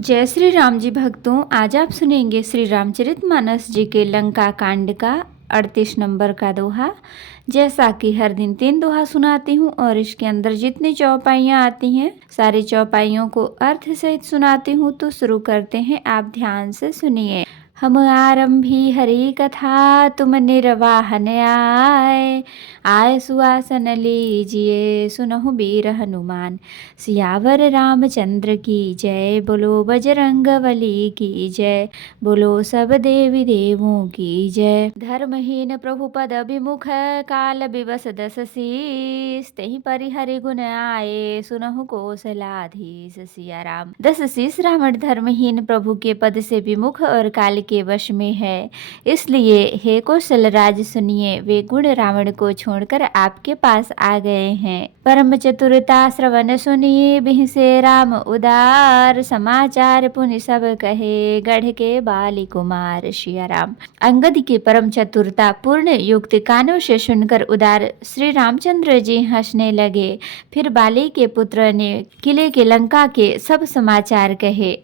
जय श्री राम जी भक्तों, आज आप सुनेंगे श्री रामचरितमानस जी के लंका कांड का 38 नंबर का दोहा। जैसा कि हर दिन 3 दोहा सुनाती हूँ और इसके अंदर जितनी चौपाइयाँ आती हैं सारी चौपाइयों को अर्थ सहित सुनाती हूँ। तो शुरू करते हैं, आप ध्यान से सुनिए। हम आरंभी हरि कथा, तुम निर्वाहन आए। आय सुआसन लीजिए, सुनहु वीर हनुमान। सियावर रामचंद्र की जय, बोलो बजरंग बली की जय, बोलो सब देवी देवों की जय। धर्महीन प्रभु पद विमुख, काल विवश दस शीस। तेहि परिहरि गुण आए, सुनहु कौशलाधीश। सिया राम। 10 शीस रावण धर्महीन प्रभु के पद से विमुख और काल के वश में है, इसलिए हे कौशल राज सुनिए, वे गुण रावण को छोड़कर आपके पास आ गए हैं। परम चतुरता श्रवण सुनिए, बिहसे राम उदार। समाचार पुनि सब कहे, गढ़ के बाली कुमार। सिया राम। अंगद की परम चतुरता पूर्ण युक्त कानों से सुनकर उदार श्री रामचंद्र जी हंसने लगे। फिर बाली के पुत्र ने किले के लंका के सब समाचार कहे।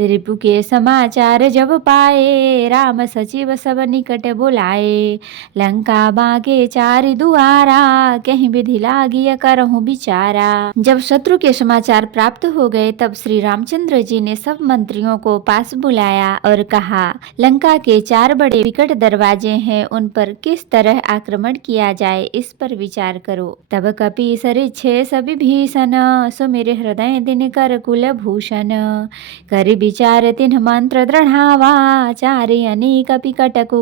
रिपु के समाचार जब पाए, राम सचिव सब निकट बुलाए। लंका बागे चारि दुआरा, कहीं विधि लागिय करहु बिचारा। जब शत्रु के समाचार प्राप्त हो गए तब श्री रामचंद्र जी ने सब मंत्रियों को पास बुलाया और कहा, लंका के 4 बड़े विकट दरवाजे हैं, उन पर किस तरह आक्रमण किया जाए, इस पर विचार करो। तब कपि सरिच्छे सविभीषण, सुमिर हृदय दिनकर कुल भूषण। कर विचार तिन्ह मंत्र दृढ़ावा, चारि अनेक कपि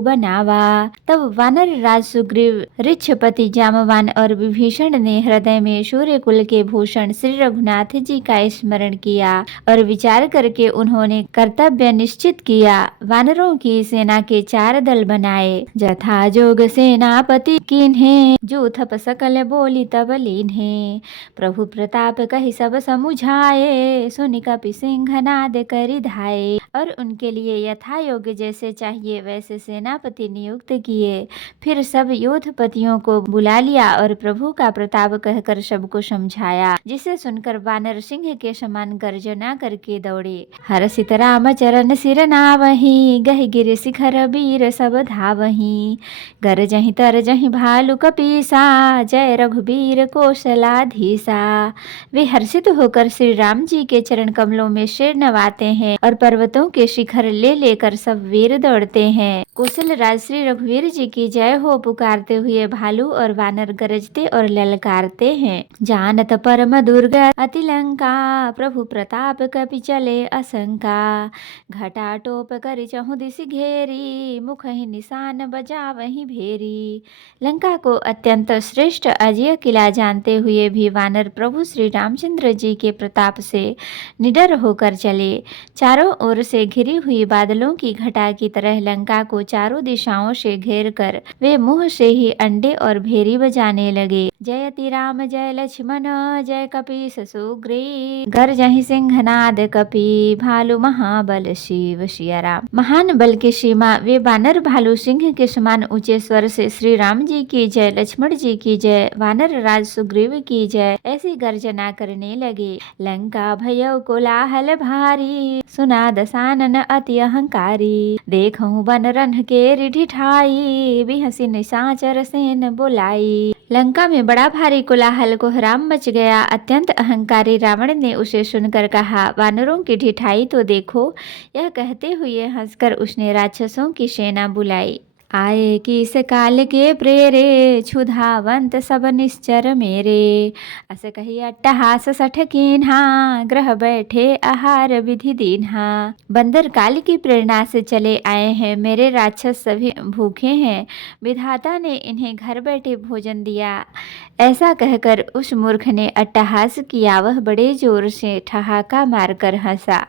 बनावा। तब वानर राज सुग्रीव, ऋक्षपति जामवान और विभीषण ने हृदय में सूर्य कुल के भूषण श्री रघुनाथ जी का स्मरण किया और विचार करके उन्होंने कर्तव्य निश्चित किया। वानरों की सेना के 4 दल बनाए, जथा जोग सेनापति कीन्हे, जो थप सकल बोली तब लीन्हे। प्रभु प्रताप कहि सब समुझाए, सुनि कपि सिंहनाद करि धाये। और उनके लिए यथा योग्य जैसे चाहिए वैसे सेनापति नियुक्त किए। फिर सब योधपतियों को बुला लिया और प्रभु का प्रताप कहकर सबको समझाया, जिसे सुनकर वानर सिंह के समान गर्जना करके दौड़े। हर्षित राम चरण सिर नावहि, गहि गिरि शिखर वीर सब धावहि। गरजहि तरजहि भालु कपीसा, जय रघुबीर कौशलाधीसा। वे हर्षित होकर श्री राम जी के चरण कमलों में सिर नवाते हैं और पर्वतों के शिखर ले लेकर सब वीर दौड़ते हैं। कौशल राज श्री रघुवीर जी की जय हो पुकारते हुए भालू और वानर गरजते और ललकारते हैं। जानत परम दुर्ग अति लंका, प्रभु प्रताप कपि चले असंका। घटा टोप करि चहु दिसि घेरी, मुख ही निशान बजावहि भेरी। लंका को अत्यंत श्रेष्ठ अजय किला जानते हुए भी वानर प्रभु श्री रामचंद्र जी के प्रताप से निडर होकर चले। चारों ओर से घिरी हुई बादलों की घटा की तरह लंका को चारों दिशाओं से घेर कर वे मुंह से ही अंडे और भेरी बजाने लगे। जयति राम जय लक्ष्मण, जय कपीस सुग्रीव। गरजहि सिंहनाद कपि, भालु महाबल शिव। सिया राम। महान बल की सीमा वे वानर भालू सिंह के समान ऊंचे स्वर से श्री राम जी की जय, लक्ष्मण जी की जय, वानर राज सुग्रीव की जय ऐसी गर्जना करने लगे। लंका भयउ कोलाहल भारी, सुना दसानन अति अहंकारी। देखहु बन रन्ह के रिढ़ि ठाई, बिहसि निशाचर सेन बुलाई। लंका में बड़ा भारी कोलाहल कोहराम मच गया। अत्यंत अहंकारी रावण ने उसे सुनकर कहा, वानरों की ढिठाई तो देखो। यह कहते हुए हंसकर उसने राक्षसों की सेना बुलाई। आए किस काल के प्रेरे, क्षुधावंत सब निश्चर मेरे। अस कही अट्टहास सठ कीन्हा, ग्रह बैठे आहार विधि दीन्हा। बंदर काल की प्रेरणा से चले आए हैं, मेरे राक्षस सभी भूखे हैं, विधाता ने इन्हें घर बैठे भोजन दिया। ऐसा कहकर उस मूर्ख ने अट्टहास किया। वह बड़े जोर से ठहाका मारकर हंसा।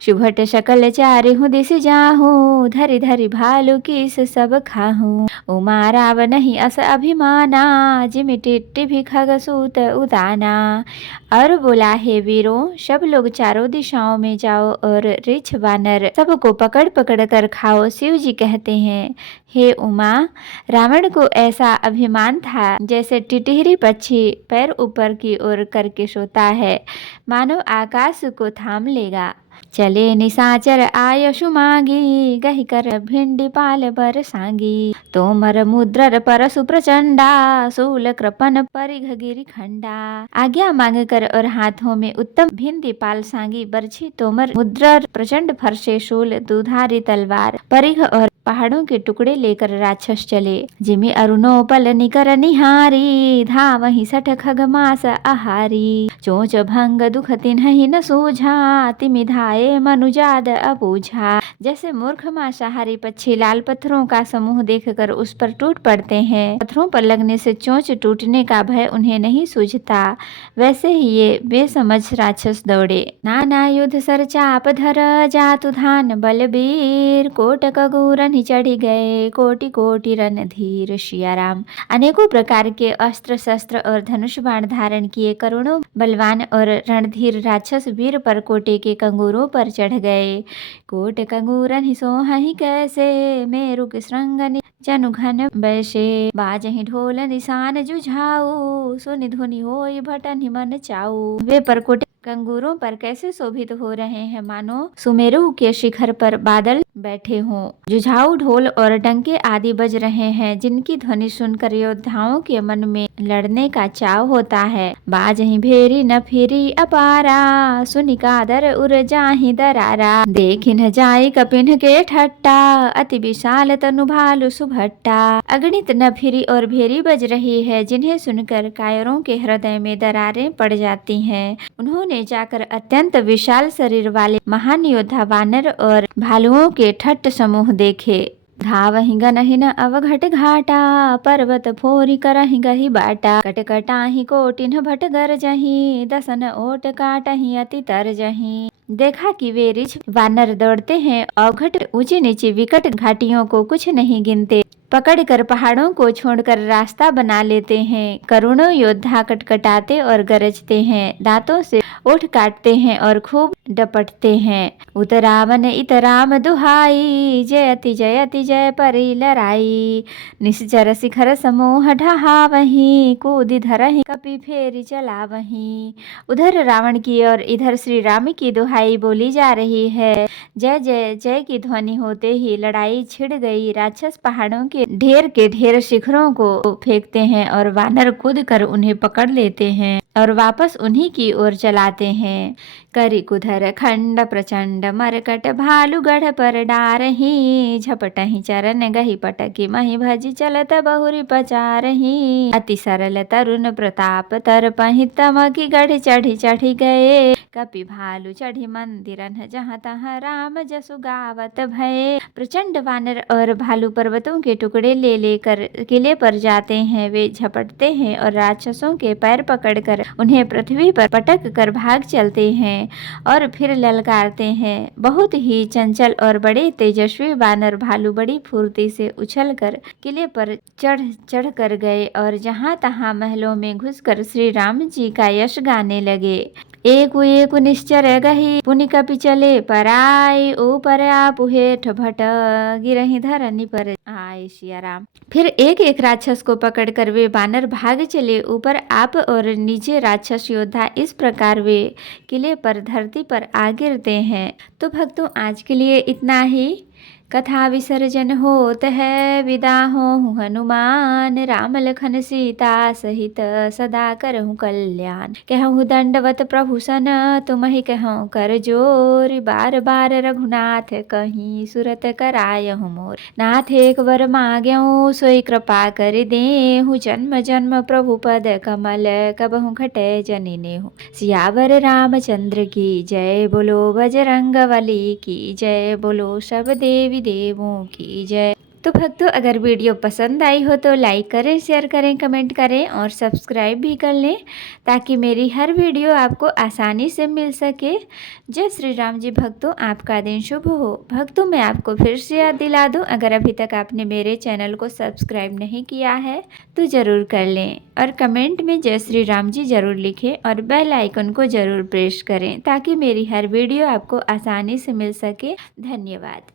शुभट सकल चारिहु दिसि जाहूं, धरि धरि भालु कीस सब खाहूं। उमा रावण ही अस अभिमाना, जिमि टिट्टिभि खग सूत उदाना। और बोला, हे वीरों, सब लोग चारों दिशाओं में जाओ और रिछ वानर सबको पकड़ पकड़ कर खाओ। शिव जी कहते हैं, हे उमा, रावण को ऐसा अभिमान था जैसे टिटहरी पक्षी पैर ऊपर की ओर करके सोता है, मानो आकाश को थाम लेगा। चले निशाचर आयशु मांगी, गही कर भिंडी पाल बर सांगी। तोमर मुद्रर परसु प्रचंडा, शूल कृपन परिघ गिरी खंडा। आज्ञा मांग कर और हाथों में उत्तम भिंडी पाल सांगी, बरछी तोमर मुद्रर प्रचंड फरसे शूल दुधारी तलवार परिघ और पहाड़ों के टुकड़े लेकर राक्षस चले। जिमि अरुणो पल निकर निहारी, धावहि सठ खग मास आहारी। चोच भंग दुख तिन्हि न सूझा, तिमि धाये मनुजाद अबूझा। जैसे मूर्ख मांसाहारी पक्षी लाल पत्थरों का समूह देखकर उस पर टूट पड़ते हैं, पत्थरों पर लगने से चोंच टूटने का भय उन्हें नहीं सूझता, वैसे ही ये बेसमझ राक्षस दौड़े। नाना युद्ध सर चाप धर, जातु धान बलबीर। कोट कगूरन ही चढ़ी गए, कोटि कोटि रणधीर। सियाराम। अनेकों प्रकार के अस्त्र शस्त्र और धनुष बाण धारण किए करोड़ों बलवान और रणधीर राक्षस वीर परकोटे के कंगूरों पर चढ़ गए। कोट कंगूरन ही सोहहि कैसे, मेरु के श्रृंग जनु घन बैसे। बाजहि ढोल निशान जुझाऊ, सुनि धुनि होई भटन ही मन चाऊ। वे परकोटे कंगूरों पर कैसे शोभित हो रहे हैं, मानो सुमेरु के शिखर पर बादल बैठे हों। जुझाऊ ढोल और डंके आदि बज रहे हैं, जिनकी ध्वनि सुनकर योद्धाओं के मन में लड़ने का चाव होता है। बाजहि भेरी न फिरी अपारा, सुनि कादर उर जाहि दरारा। देखि न जाई कपिन के ठट्टा, अति विशाल तनु भालु सुभट्टा। अगणित न फिरी और भेरी बज रही है, जिन्हें सुनकर कायरों के हृदय में दरारें पड़ जाती हैं। उन्होंने जाकर अत्यंत विशाल शरीर वाले महान योद्धा वानर और भालुओं के ठट्ट समूह देखे। धावहि गनहि न अवघट घाटा, पर्वत फोरी करहि गहि बाटा। कटकटाहि कोटिन भट गरजहि, दसन ओट काटहि अति तरजहि। देखा कि वे रिछ वानर दौड़ते हैं, अवघट ऊंचे नीचे विकट घाटियों को कुछ नहीं गिनते, पकड़कर पहाड़ों को छोड़कर रास्ता बना लेते हैं। करोड़ों योद्धा कटकटाते और गरजते हैं, दांतों से ओठ काटते हैं और खूब डपटते हैं। उतरावन इतराम दुहाई, जयति जयति जय परी लड़ाई। निश्चर शिखर समूह ढहावहीं, कूदि धरहि कपि फेरी चलावहीं। उधर रावण की और इधर श्री राम की दुहाई बोली जा रही है। जय जय जय की ध्वनि होते ही लड़ाई छिड़ गई। राक्षस पहाड़ों के ढेर शिखरों को फेंकते हैं और वानर कूद कर उन्हें पकड़ लेते हैं और वापस उन्हीं की ओर चलाते हैं। करि कुधर खंड प्रचंड, मरकट भालू गढ़ पर डारही। झपटहि चरण गही पटकी, मही भजी चलत बहुरी पचारही। अति सरल तरुण प्रताप, तरपहि तमकी गढ़ चढ़ी चढ़ी गए। कपि भालू चढ़ी मंदिरन, जहाँ तहाँ राम जसु गावत भये। प्रचंड वानर और भालू पर्वतों के टुकड़े ले लेकर किले पर जाते हैं। वे झपटते हैं और राक्षसों के पैर पकड़कर उन्हें पृथ्वी पर पटक कर भाग चलते हैं और फिर ललकारते हैं। बहुत ही चंचल और बड़े तेजस्वी वानर भालू बड़ी फुर्ती से उछलकर किले पर चढ़ कर गए और जहाँ तहाँ महलों में घुसकर श्री राम जी का यश गाने लगे। एक निश्चर गही, पुनि कपि चले पराई। ऊपर आप हेठ भट, गिरहि धरनी पर आए। सियाराम। फिर एक एक राक्षस को पकड़कर वे वानर भाग चले। ऊपर आप और नीचे राक्षस योद्धा, इस प्रकार वे किले पर धरती पर आ गिरते हैं। तो भक्तों, आज के लिए इतना ही। कथा विसर्जन होत है, विदा हों हनुमान। राम लखन सीता सहित सदा करहु कल्याण। कहूँ दंडवत प्रभु सन, तुमहि कहूँ कर जोर। बार बार रघुनाथ कहीं, सुरत करायहु मोर। नाथ एक वर माग्यहु, सोई कृपा कर देहु। जन्म जन्म प्रभु पद कमल, कबहु घटै जनि नेहु। सियावर रामचंद्र की जय, बोलो बजरंग बली की जय, बोलो सब देवी देवों की जय। तो भक्तों, अगर वीडियो पसंद आई हो तो लाइक करें, शेयर करें, कमेंट करें और सब्सक्राइब भी कर लें ताकि मेरी हर वीडियो आपको आसानी से मिल सके। जय श्री राम जी भक्तों, आपका दिन शुभ हो। भक्तों, मैं आपको फिर से याद दिला दूं, अगर अभी तक आपने मेरे चैनल को सब्सक्राइब नहीं किया है तो ज़रूर कर लें और कमेंट में जय श्री राम जी ज़रूर लिखें और बेल आइकन को ज़रूर प्रेस करें ताकि मेरी हर वीडियो आपको आसानी से मिल सके। धन्यवाद।